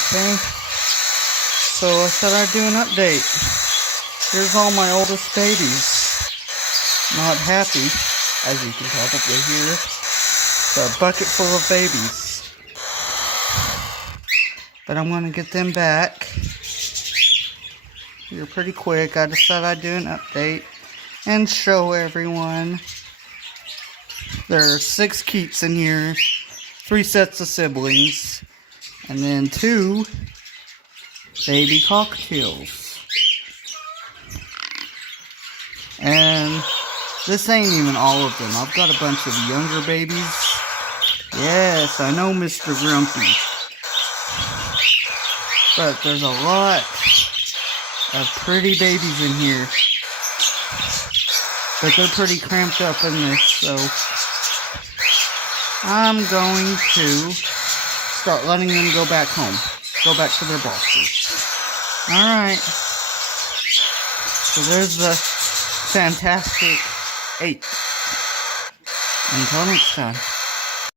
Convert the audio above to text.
Okay, so I said I'd do an update. Here's all my oldest babies. Not happy, as you can probably hear. It's a bucket full of babies. But I'm going to get them back here pretty quick. I just thought I'd do an update and show everyone. There are 6 Keats in here, 3 sets of siblings, and then 2 baby cockatiels. And this ain't even all of them. I've got a bunch of younger babies. Yes, I know, Mr. Grumpy. But there's a lot of pretty babies in here. But they're pretty cramped up in this, so I'm going to start letting them go back home. Go back to their boxes. Alright. So there's the fantastic 8. Until next time.